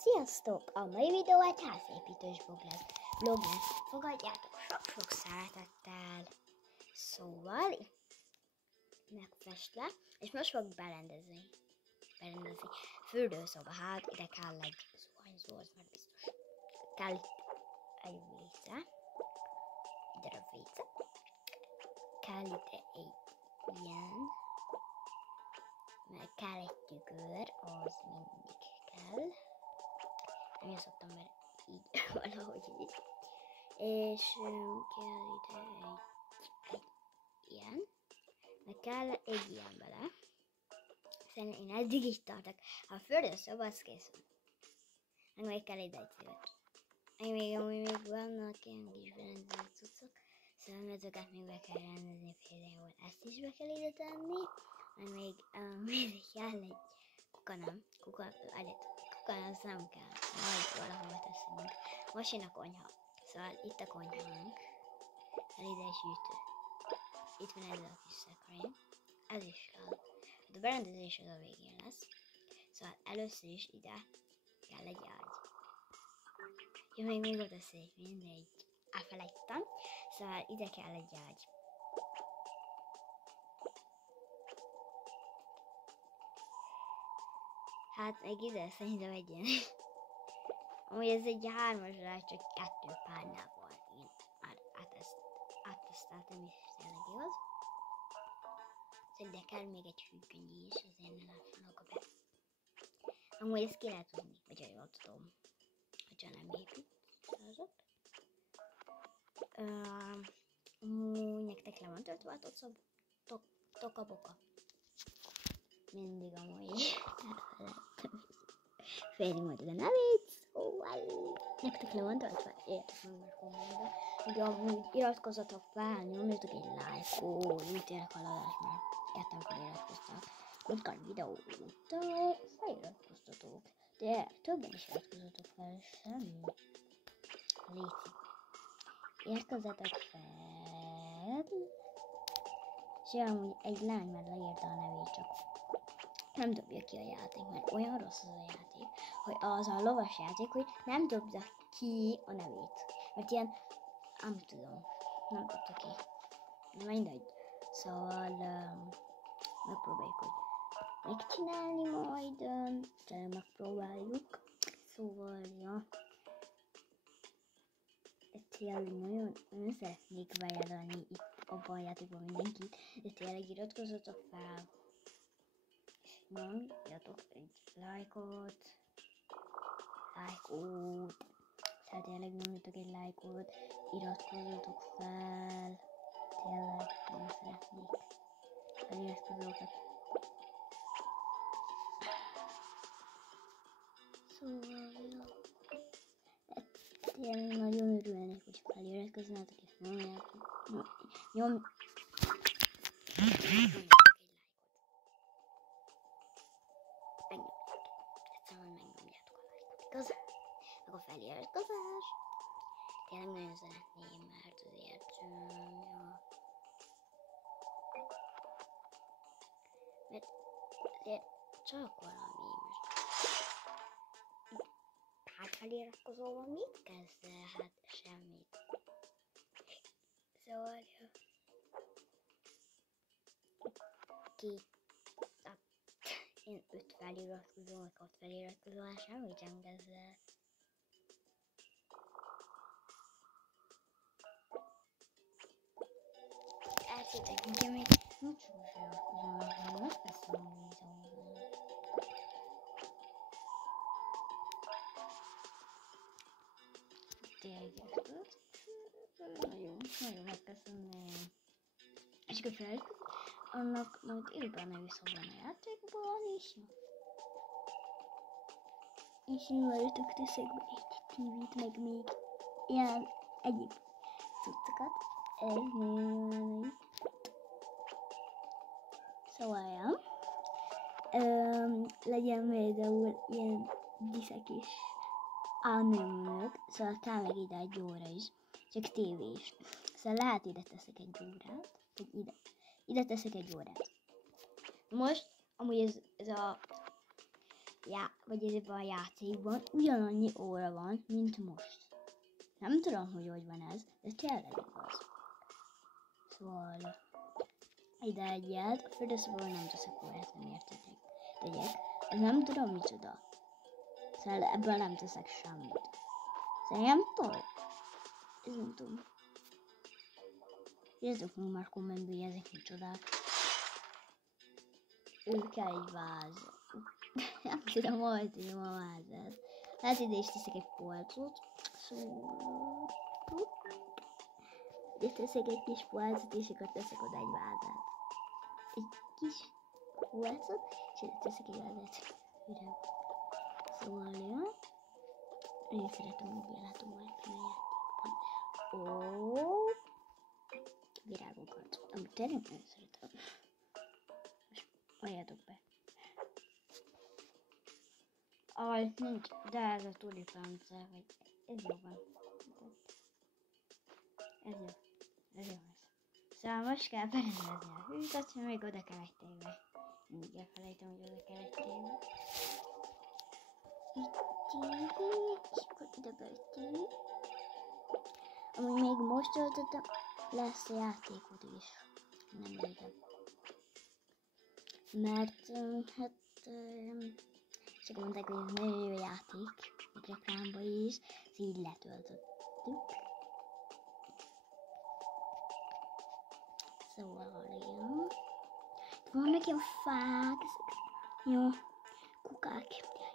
Sziasztok! A mai videó egy házépítős vlog lesz. Fogadjátok sok-sok szeretettel. Szóval megfestve, és most fogok berendezni. Fürdőszoba, hát ide kell egy zuhanyzó, az már biztos. Kell egy véce. Ide a véce. Kell ide egy ilyen. Meg kell egy tükör, az mindig kell. Nem szoktam, mert így valahogy így. És kell ide egy ilyen. Meg kell egy ilyen vele. Szerintem én eddig így tartok. Ha a fürdőszoba, az kész van. Meg még kell ide egy szívet. Még vannak ilyen kis berendező cuccok. Szóval ezeket még be kell rendezni például. Ezt is be kell ide tenni. Meg még kell egy kuka nem az nem kell. Majd valahol teszünk. Most jön a konyha. Szóval itt a konyhánk. Ide is ütő. Itt van ez a kis szekrény. Ez is kell. A berendezés az a végén lesz. Szóval először is ide kell egy ágy. Ja, még oda szép, mindegy. Elfelejtem. Szóval ide kell egy ágy. Hát meg ide szerintem egy ilyen. Amúgy ez egy 3-as rád, csak 2 párnál van. Én már átteszteltem, és tényleg igaz. De kell még egy hűkönyv is, azért ne lássanak be. Amúgy ezt ki lehet tudni, vagy jól tudom, hogyha nem építkezett. Amúgy nektek le van töltve a tokaboka. Mindig amúgy elfelejtem. Félni majd a nevét, szóval nektek le van töltve, értek meg már komolyan. Ugye amúgy iratkozzatok fel, nyomjatok egy lájkot, mit érek haladás, mert értem, hogy iratkoztak. Mindkár videó után feliratkoztatok, de többen is iratkozzatok fel, semmi. Léci. Érkezzetek fel. És amúgy egy lány már leírta a nevét, csak nem dobja ki a játék, mert olyan rossz az a játék, hogy az a lovas játék, hogy nem dobja ki a nevét. Mert ilyen, nem tudom, nem dobta ki. De mindegy. Szóval megpróbáljuk, hogy megcsinálni majd, de megpróbáljuk. Szóval, ja. Tényleg nagyon szeretnék bejelölni itt abban a játékban mindenkit, de tényleg iratkozzatok fel. Nyomjatok egy lájkot. Tehát tényleg nyomjatok egy lájkot, iratkozzatok fel. Tényleg nem szeretnék feliratkozókat. Szóval, jó. Tényleg nagyon örülnék, hogy feliratkoznátok és nyomjátok. Megnyomjátok a lájkot, igaz? Meg a feliratkozás. Tényleg nagyon szeretném, mert azért, ja. Mert azért csak valami most. Pár feliratkozóval mit kezdve? Hát semmit. Szóval, ja. Én 5 feliratkozó, meg 6 feliratkozó, semmit sem kezdve. Eltétek, nekem még nincs sok feliratkozó, mert megteszem a videóban. Tényleg érted? Nagyon megköszönöm. És akkor feliratkozó, annak majd élőben nevű szobban a játékban is. És én várjatok, teszek be egy tévét, meg még ilyen egyéb cuccokat. Ez nagyon jó. Szóval, ja. Legyen például ilyen diszek is. Nem, szóval kell meg ide egy óra is. Csak tévés. Szóval lehet ide teszek egy órát. Vagy ide teszek egy órát. Most, amúgy ez a vagy ebben a játékban ugyanannyi óra van, mint most. Nem tudom, hogy van ez, de tényleg igaz. Szóval ide egyet, a fürdőszobában nem teszek órát, nem értitek. Tegyek, ez nem tudom micsoda. Szóval ebből nem teszek semmit. Szóval nem tudom. Ez nem tudom. Írjátok meg már kommentben, hogy ezek micsodák. Ő kell egy váz. Nem tudom, majd tudom a vázat. Hát ide is teszek egy polcot. Szóval... Ide teszek egy kis polcot, és akkor teszek oda egy vázat. Egy kis polcot, és ide teszek egy vázat. Ide. Szóval, ja. Én szeretem, hogy látom majd a játékban. Ó, virágokat, amit tényleg nagyon szeretem. Most valljátok be. Nincs, de ez a tulipánca, vagy ez jó van. Ez jó. Ez jó lesz. Szóval most kell berendezni a hűt, még oda kell egy tévé. Mindig elfelejtem, hogy oda kell egy tévé. És akkor ide be egy tévé. Amúgy még most töltöttem, lesz a játékot is. Nem régen. Mert hát csak mondták, hogy ez nagyon jó játék, még reklámba is, és így letöltöttük. Szóval jó. Vannak ilyen fák, jó, kukák.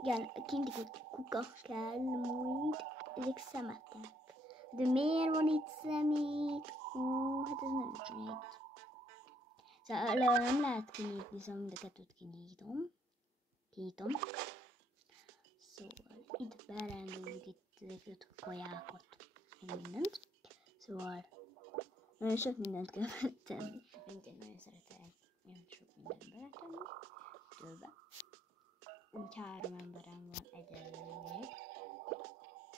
Igen, kinti kuka kell majd, ezek szemetek. De miért van itt szemét? Hát ez nem csonít. Szóval nem lehet kinyitni, szóval mind a kettőt kinyitom. Szóval itt berendeljük itt a kajákat, meg mindent. Szóval nagyon sok mindent kell tenni. Én nagyon szeretem olyan sok mindent beletenni. Többet. Úgy 3 emberem van egyelőre még.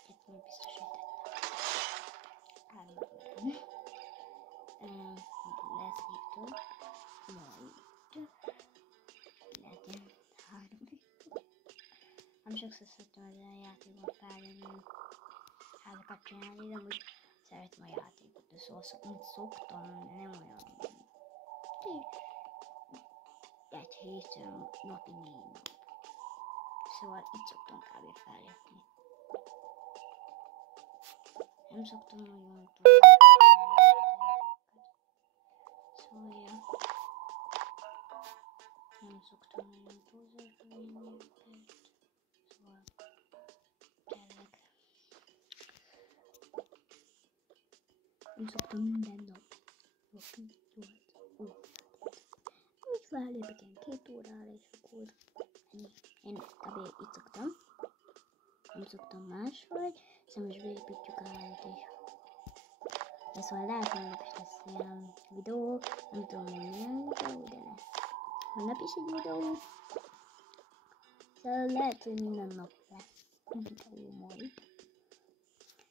Itt még biztosítottam. 3 emberem. Lesz még több. Majd lehet ilyen 3. Nem sokszor szoktam ezen a játékban feljönni házakat csinálni, de úgy szeretem a játékot, de szóval szoktam, nem olyan. Egy héten napi 4 nap. Szóval így szoktam kb. Feljönni. Nem szoktam nagyon tudni. Szóval ja. Nem szoktam nagyon túlzolni őket. Szóval tényleg. Nem szoktam minden nap. Úgy felépek ilyen 2 órára, és akkor ennyi. Én kb. Így szoktam. Nem szoktam máshogy. Szóval most beépítjük a házat is. De szóval lehet, hogy holnap is lesz ilyen videó. Nem tudom, hogy milyen videó, de lesz. Holnap is egy videó. Szóval lehet, hogy minden nap lesz videó majd.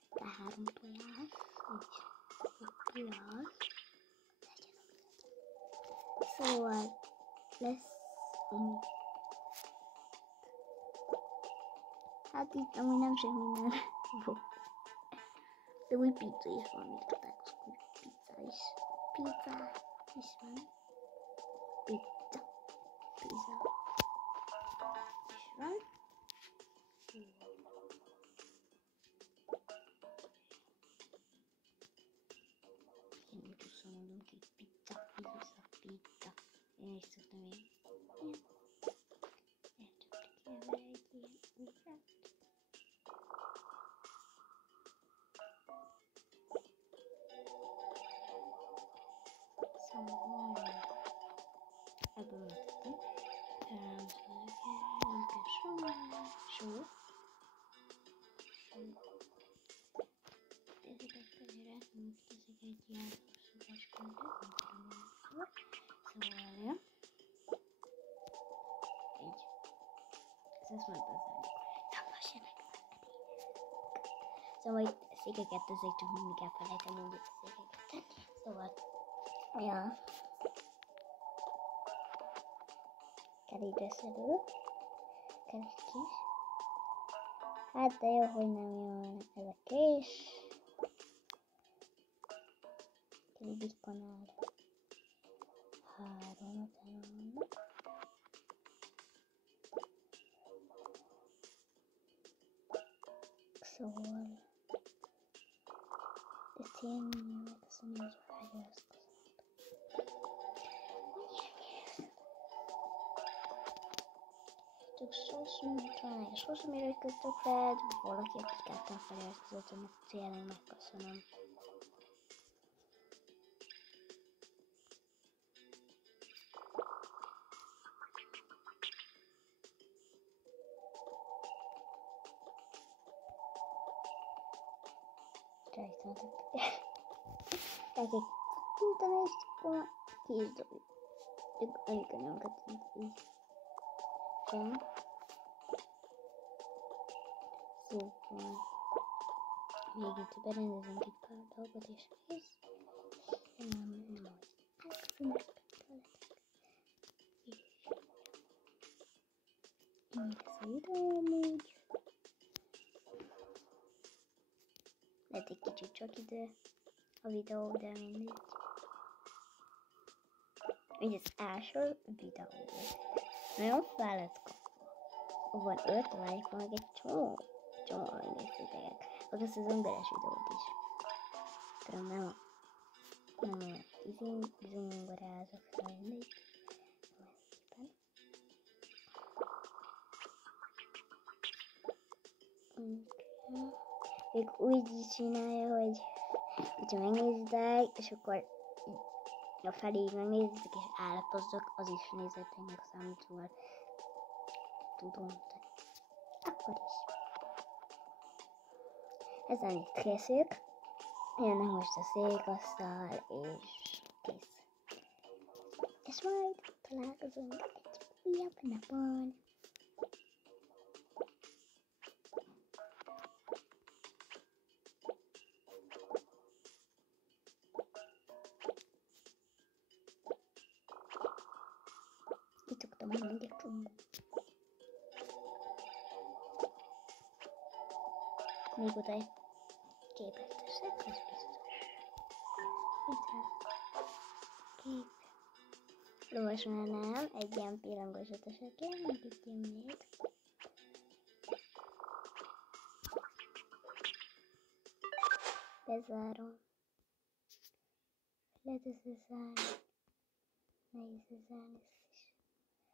De 3 tojás. És 5 tojás. Szóval lesz hát itt amúgy nem sok minden volt. De új pizza is van, mit tudták, új pizza is. Pizza is van. Pizza is van. Én úgy mondom ki, pizza. Én is szoktam én. Szóval ebből megtettem. Só. Ezeket közére teszek egy ilyen szokás kontot, nem tudom mikor. Szóval ja. Így. Ez majd bezárjuk. Tapassanak már. Szóval itt székeket teszek, csak mindig elfelejtem mindig a székeket tenni. Szóval ja. Kerékbeszedő. Kell egy kés. Hát de jó, hogy nem jön ez a kés. Kilibikonál. 3 utána vannak. Szóval... ezt ilyen megköszönöm, hogy felgyőztem. Csak sosem köztök fel, valaki, akit kettem felérkezott, annak tényleg megköszönöm. Rejtenetek. Elkezdtem és akkor ki is dobjuk. Amikor nem kötünk így. Sem. Szóval még itt berendezünk egy pár dolgot és kész. Nem majd megköszönök tőletek. És ennyi lesz a videó amúgy. Lehet egy kicsit csak idő a videó, de mindegy. Így az első videó. Nagyon fel lett kapva. Van 5 like, meg egy csomó megnéztétek. Az a zomberes videót is. Tudom, nem a zomborázok, szóval mindegy. Még úgy csinálja, hogy hogyha megnézitek, és akkor a felé megnézitek, és állapozok, az is nézeteknek számít, szóval tudom, de akkor is. Ezen itt készül. Jönnek most a székasztal, és kész. És majd találkozunk egy újabb napon. Itt szoktam elmenni a csomó. Még oda egy képet teszek, az biztos. Itt van. Kép. Most már nem, egy ilyen pillangosat tesek le, meg itt jön még. Bezárom. Lehet összezárni. Nehéz bezárni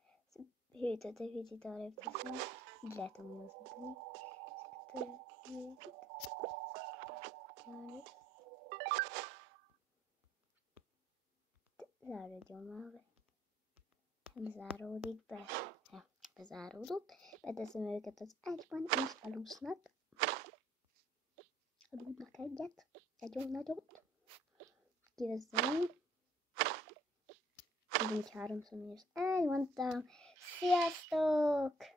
ezt is. Hűtött egy picit arrébb teszem. Így lehet tudom mozdítani. Záródjon már be. Nem záródik be. Ja, bezáródott. Beteszem őket az ágyban, és aludnak. Aludnak egyet. Nagyon nagyot. Kiveszem. Így 3-szor is elmondtam. Sziasztok!